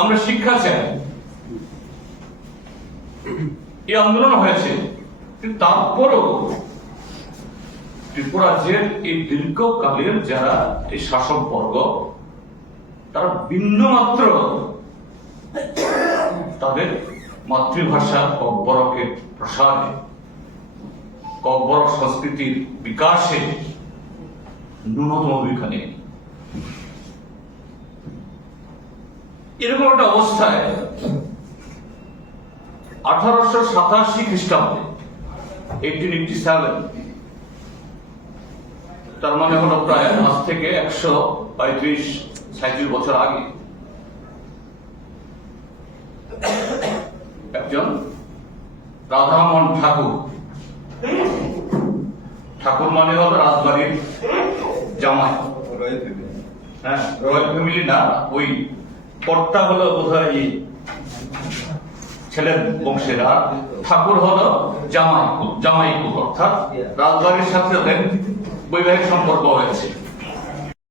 আমরা শিক্ষা চাই, এই আন্দোলন হয়েছে, কিন্তু তারপরও ত্রিপুরা রাজ্যের এই দীর্ঘকালের যারা এই শাসক বর্গ, তারা বিন্দু মাত্র তাদের মাতৃভাষা কব্বরকের প্রসারে, কব্বরক সংস্কৃতির বিকাশে ন্যূনতম ভূমিকা নেই। এরকম একটা অবস্থায় 1887 খ্রিস্টাব্দে 1887, তার মানে হলো প্রায় আজ থেকে 135-37 বছর আগে, একজন রাধামোহন ঠাকুর, ঠাকুর মানে হলো রাজবাড়ির জামাই, হ্যাঁ, রয়্যাল ফ্যামিলি না, ওই কর্তা হলো বোধহয় ছেলের বংশের, আর ঠাকুর হলো জামাই, অর্থাৎ রাজবাড়ির সাথে বৈবাহিক সম্পর্ক হয়েছে।